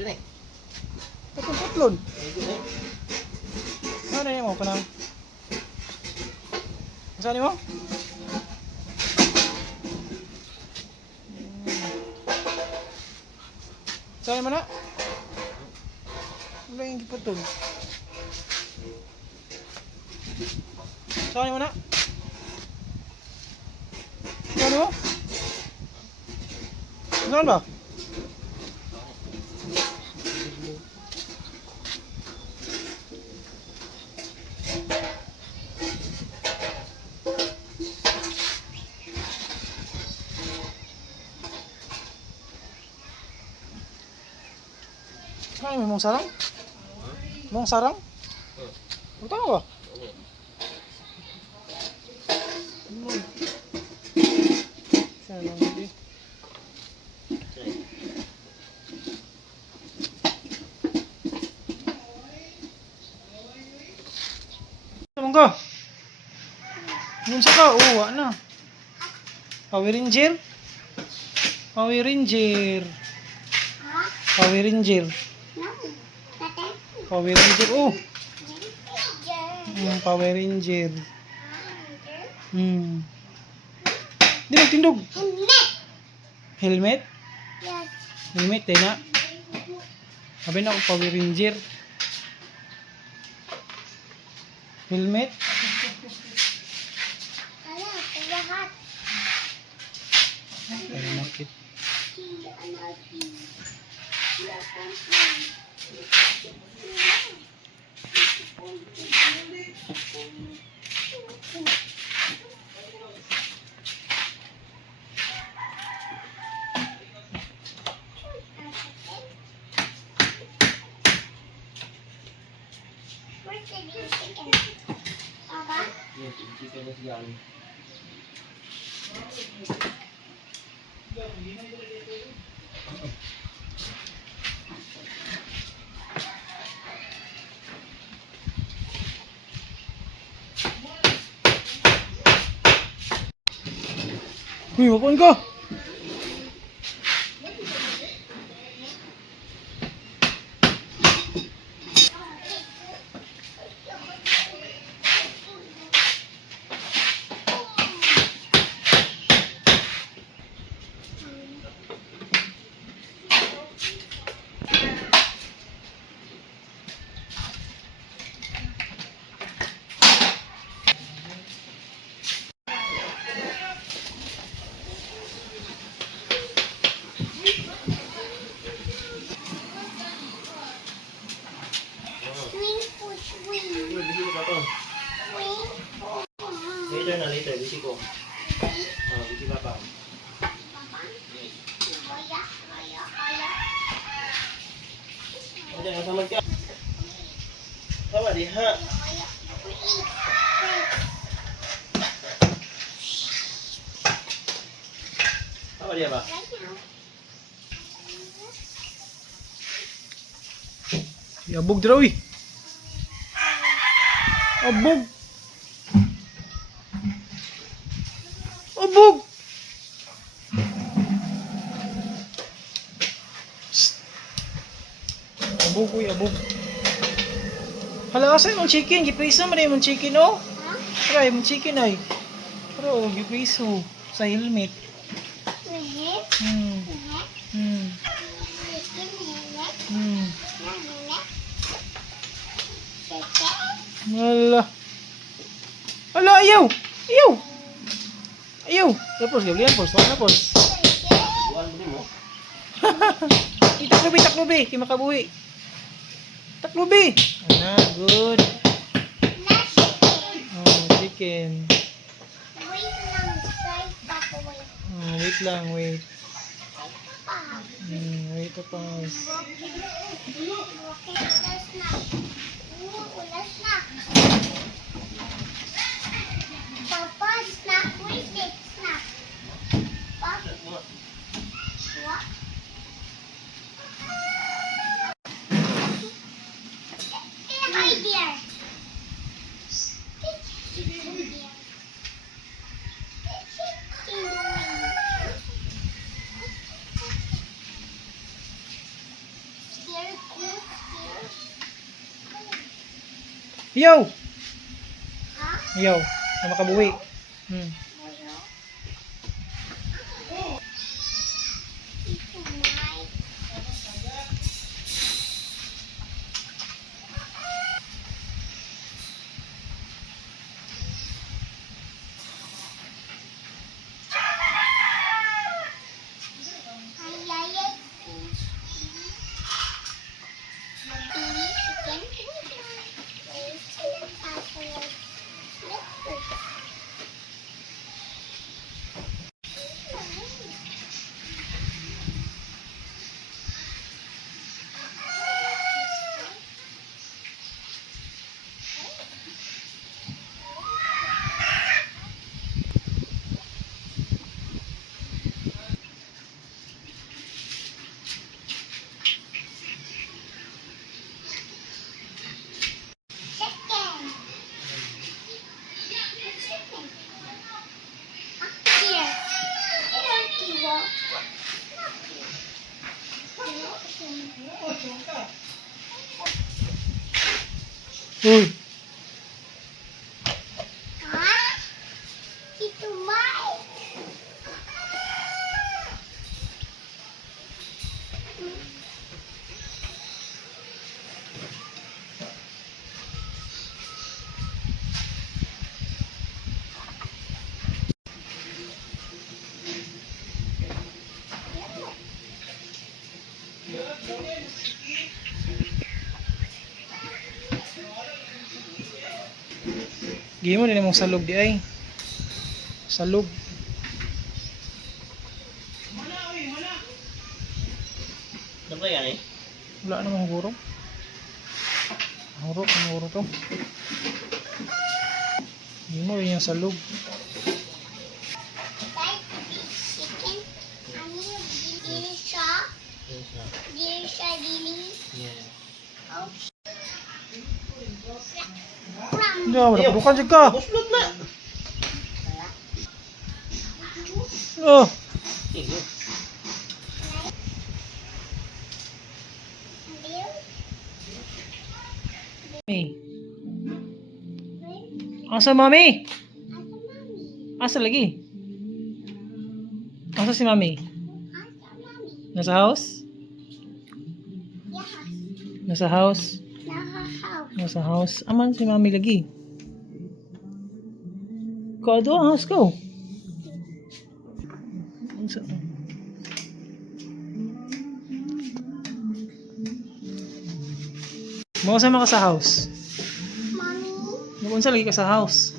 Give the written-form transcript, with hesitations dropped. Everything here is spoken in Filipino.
din eh. Putlon. Ano na mo kanang? Saan mo? Saan mo na? Wala yung giputol. Saan mo na? Saan mo? Saan ba? Ay, may mong sarang? Mong sarang? Utang ba? Siya lang hindi. Anong ka? Munsa ka? Oo, ano? Power Ranger? Power Ranger. Power Ranger. Power Ranger. Oh. Power Ranger. Di magtindog. Helmet? Yes. Helmet, tayo na. Sabi na ako Power Ranger. Helmet? Pero market. Yes, chicken is young. Uy, wakuin ka! Later na, later. Busy ko. Busy ka pa. Ayan, kasama ka. Tama di ha. Tama di ba? Abog dira, uy! Abog! Abog! Abog, uy, abog. Hala, asa yung chicken? Gipriso mo na yung chicken, oh? Try, yung chicken ay. Pero, gipriso. Sa helmet. Hala. Hala, ayaw! Ayaw! Ayaw! Tapos, gablihan po. Saan na po? Buwan mo din mo. Taklubi, taklubi. Kaya makabuhi. Taklubi. Ana, good. Oh, chicken. Wait lang, wait. Wait a pause. Papa, snack, wait it, snack. Papa, what? Hi there. Yo! Ha? Yo. Na makabuhi. Hmm. Hello? Ito, Mike. Ay, ay, ay. Chicken. Chicken. Chicken. Here. Here, Kiwo. Uy. Ha? Ito, Mike. Gihimo mo din mong salog di ay. Salog. Ano ba yan eh? Wala namang guro. Huro, ano huro to? Gihimo rin yung salog. Chicken. Ano yung dili siya? Yes, na. Dili siya, dili. Yes. Oh, Hindi ka, madakudukan siya ka. Buslot na! Oh. Sige. Mami. Asa mami? Asa lagi? Asa si mami? Nasa house? Nasa house? Nasa house. Aman si mami lagi. Kau doon ang house ko. Mo sa ka sa house. Mommy. Mo unsa lagi ka sa house?